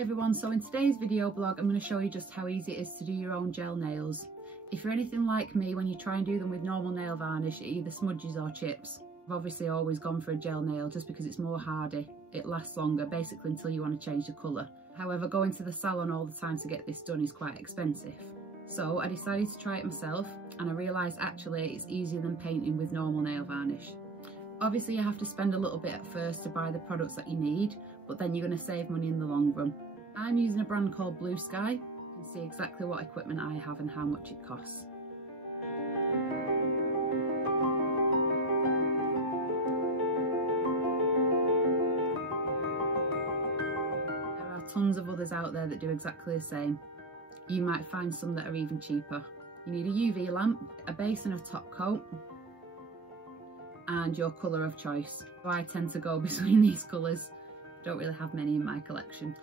Hi everyone, so in today's video blog I'm going to show you just how easy it is to do your own gel nails. If you're anything like me, when you try and do them with normal nail varnish, it either smudges or chips. I've obviously always gone for a gel nail just because it's more hardy, it lasts longer, basically until you want to change the colour. However, going to the salon all the time to get this done is quite expensive. So I decided to try it myself and I realised actually it's easier than painting with normal nail varnish. Obviously you have to spend a little bit at first to buy the products that you need, but then you're going to save money in the long run. I'm using a brand called Blue Sky. You can see exactly what equipment I have and how much it costs. There are tons of others out there that do exactly the same. You might find some that are even cheaper. You need a UV lamp, a base and a top coat, and your colour of choice. I tend to go between these colours. Don't really have many in my collection.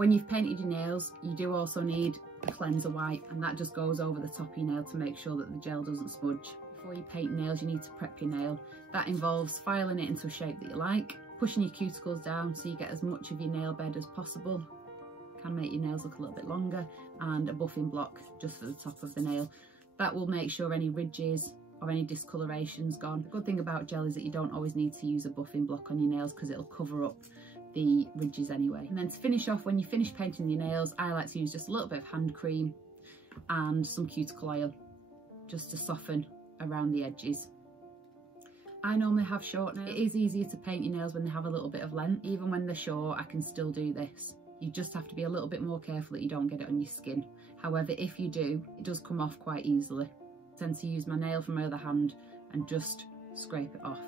When you've painted your nails, you do also need a cleanser wipe, and that just goes over the top of your nail to make sure that the gel doesn't smudge. Before you paint nails, you need to prep your nail. That involves filing it into a shape that you like, pushing your cuticles down so you get as much of your nail bed as possible. Can make your nails look a little bit longer, and a buffing block just at the top of the nail. That will make sure any ridges or any discoloration's gone. The good thing about gel is that you don't always need to use a buffing block on your nails because it'll cover up the ridges anyway. And then to finish off, when you finish painting your nails, I like to use just a little bit of hand cream and some cuticle oil just to soften around the edges. I normally have short nails. It is easier to paint your nails when they have a little bit of length. Even when they're short, I can still do this. You just have to be a little bit more careful that you don't get it on your skin. However, if you do, it does come off quite easily. I tend to use my nail from my other hand and just scrape it off.